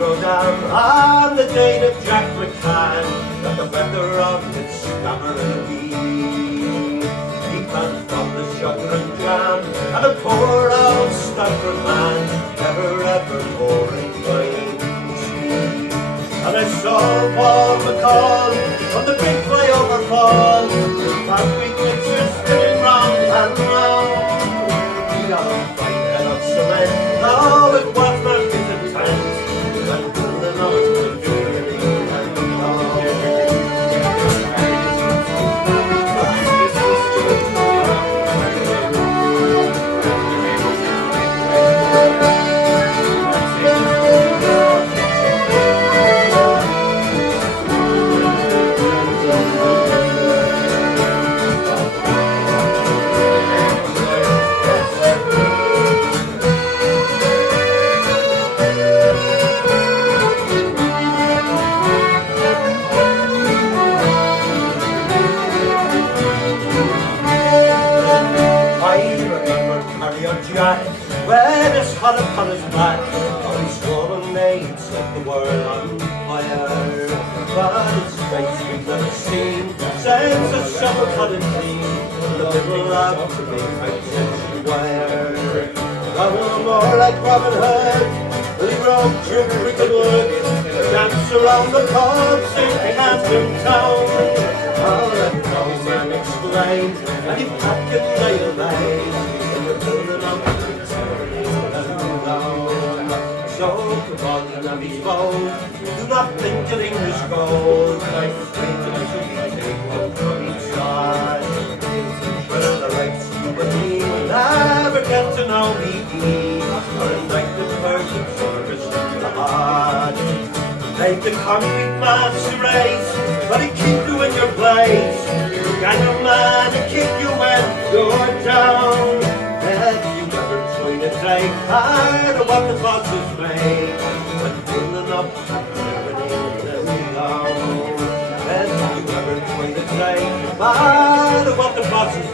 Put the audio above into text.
throw down on the day that Jack McCann got the better of his stammer and wee. He can't from the sugar and jam, and a poor old Stanford man never ever pouring wine sweet. And I saw Paul McCall on the big flyover fall, the concrete mixers spinning round and round. He got a fine head of cement, now it was not his intent, and building up the building and Jack, when his hot upon his back, all his swollen made set the world on fire. But his face we've never seen since the summer flooded clean the little lab to make high-tension wire. Now more like Robin Hood, when he rode through Cricket Wood, dance around the pubs in Camden Town. I'll let the man explain, and he packed it nail bang. So come on and his bones, do not think of English gold. Life is great and I should take one from each side. Well, the likes you and me will never get to know me, or a night of perfect service to the heart. Make the concrete mass race, but he keep you in your place. And your man to keep you when you're down. Take part of what the bosses make, but filling up and burning them down. And you ever try to take part of what the bosses